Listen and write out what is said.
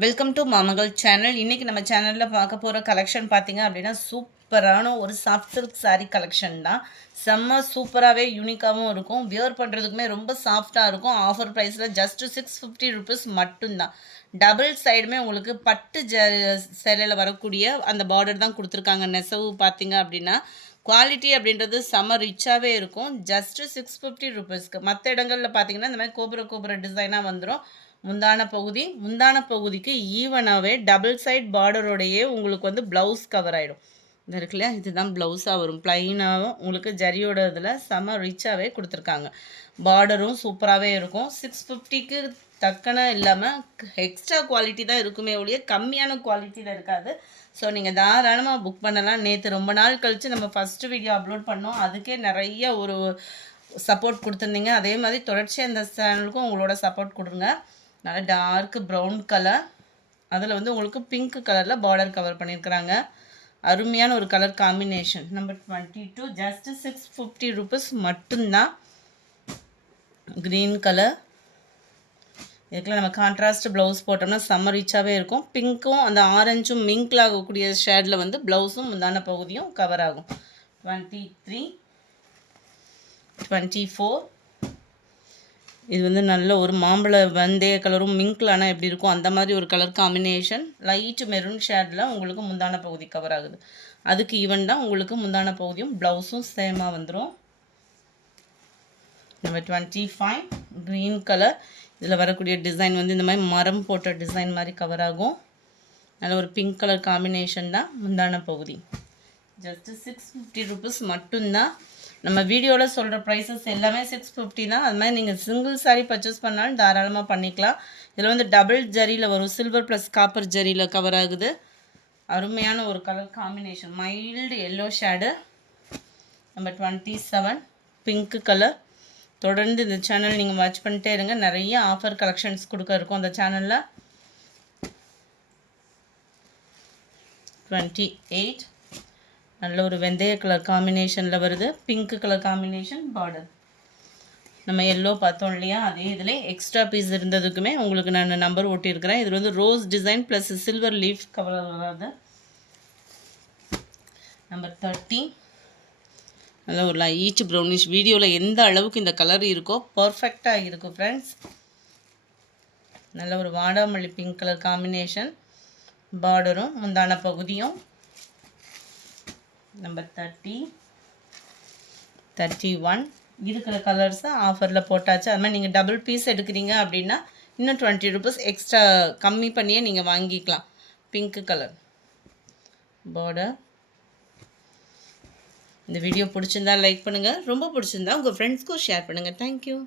Welcome to மாமகள் channel. இன்றைக்கி நம்ம சேனலில் பார்க்க போகிற கலெக்ஷன் பார்த்திங்க அப்படின்னா சூப்பரான ஒரு சாஃப்ட் சில்க் சாரீ கலெக்ஷன் தான். செம்ம சூப்பராகவே யூனிக்காகவும் இருக்கும். வியர் பண்ணுறதுக்குமே ரொம்ப சாஃப்டாக இருக்கும். ஆஃபர் ப்ரைஸில் ஜஸ்ட்டு 650 ருபீஸ் மட்டும்தான். டபுள் சைடுமே உங்களுக்கு பட்டு சேலையில் வரக்கூடிய அந்த பார்டர் தான் கொடுத்துருக்காங்க. நெசவு பார்த்திங்க அப்படின்னா குவாலிட்டி அப்படின்றது செம்ம ரிச்சாகவே இருக்கும். ஜஸ்ட்டு 650 ருபீஸ்க்கு. மற்ற இடங்களில் பார்த்திங்கன்னா இந்த மாதிரி கோபுர டிசைனாக வந்துடும். முந்தான பகுதிக்கு ஈவனாகவே டபுள் சைட் பார்டரோடையே உங்களுக்கு வந்து ப்ளவுஸ் கவர் ஆகிடும். இது இருக்கு இல்லையா, இதுதான் ப்ளவுஸாக வரும். ப்ளைனாகவும் உங்களுக்கு ஜரியோட இதில் செம ரிச்சாகவே கொடுத்துருக்காங்க. பார்டரும் சூப்பராகவே இருக்கும். 650க்கு தக்கன இல்லாமல் எக்ஸ்ட்ரா குவாலிட்டி தான் இருக்குமே ஒழிய கம்மியான குவாலிட்டியில் இருக்காது. ஸோ நீங்கள் தாராளமாக புக் பண்ணலாம். நேற்று ரொம்ப நாள் கழித்து நம்ம ஃபஸ்ட்டு வீடியோ அப்லோட் பண்ணோம். அதுக்கே நிறைய ஒரு சப்போர்ட் கொடுத்துருந்தீங்க. அதே மாதிரி தொடர்ச்சியாக இந்த சேனலுக்கும் உங்களோட சப்போர்ட் கொடுங்க. நல்ல டார்க் ப்ரௌன் கலர், அதில் வந்து உங்களுக்கு பிங்க் கலரில் பார்டர் கவர் பண்ணியிருக்கிறாங்க. அருமையான ஒரு colour combination. Number 22 just 650 rupees மட்டும்தான். க்ரீன் கலர், இதுக்குள்ள நம்ம கான்ட்ராஸ்ட் ப்ளவுஸ் போட்டோம்னா செம்ம ரிச்சாகவே இருக்கும். பிங்க்கும் அந்த ஆரஞ்சும் மிங்கில் ஆகக்கூடிய ஷேடில் வந்து ப்ளவுஸும் முந்தான பகுதியும் கவர் ஆகும். 23 24 இது வந்து நல்ல ஒரு மாம்பழ வெந்தய கலரும் மிங்க்லானா எப்படி இருக்கும் அந்த மாதிரி ஒரு கலர் காம்பினேஷன். லைட் மெரூன் ஷேடில் உங்களுக்கு முந்தான பகுதி கவர் ஆகுது. அதுக்கு ஈவன் தான் உங்களுக்கு முந்தான பகுதியும் ப்ளவுஸும் சேமாக வந்துடும். Number 25 green colour. இதில் வரக்கூடிய டிசைன் வந்து இந்த மாதிரி மரம் போட்ட டிசைன் மாதிரி கவர் ஆகும். நல்ல ஒரு பிங்க் கலர் காம்பினேஷன் தான் முந்தான பகுதி. ஜஸ்ட்டு 650 ருபீஸ் மட்டும்தான். நம்ம வீடியோவில் சொல்கிற ப்ரைஸஸ் எல்லாமே 650 தான். அது மாதிரி நீங்கள் சிங்கிள் சாரீ பர்ச்சேஸ் பண்ணாலும் தாராளமாக பண்ணிக்கலாம். இதில் வந்து டபுள் ஜரியில் வரும். சில்வர் ப்ளஸ் காப்பர் ஜரியில் கவர் ஆகுது. அருமையான ஒரு colour combination. Mild yellow shade. Number 27 pink colour. தொடர்ந்து இந்த சேனல் நீங்கள் வாட்ச் பண்ணிட்டே இருங்க. நிறைய ஆஃபர் கலெக்ஷன்ஸ் கொடுக்க இருக்கும் அந்த சேனலில். 28 நல்ல ஒரு வெந்தய கலர் காம்பினேஷனில் வருது. Pink colour combination border. நம்ம எல்லோ பார்த்தோம் இல்லையா, அதே இதில் எக்ஸ்ட்ரா பீஸ் இருந்ததுக்குமே உங்களுக்கு நான் நம்பர் ஒட்டியிருக்கிறேன். இது வந்து rose design plus silver leaf cover வராது. நம்பர் 30 நல்ல ஒரு லைட் ப்ரௌனிஷ். வீடியோவில் எந்த அளவுக்கு இந்த கலர் இருக்கோ பர்ஃபெக்டாக இருக்கும் ஃப்ரெண்ட்ஸ். நல்ல ஒரு வாடாமல்லி பிங்க் கலர் காம்பினேஷன். பார்டரும் முந்தான பகுதியும். நம்பர் 30 31 இருக்கிற கலர்ஸை ஆஃபரில் போட்டாச்சு. அது மாதிரி நீங்கள் டபுள் பீஸ் எடுக்கிறீங்க அப்படின்னா இன்னும் 20 ருபீஸ் எக்ஸ்ட்ரா கம்மி பண்ணியே நீங்கள் வாங்கிக்கலாம். Pink colour border. இந்த வீடியோ பிடிச்சிருந்தா லைக் பண்ணுங்கள். ரொம்ப பிடிச்சிருந்தா உங்கள் ஃப்ரெண்ட்ஸ்க்கும் ஷேர் பண்ணுங்கள். தேங்க்யூ.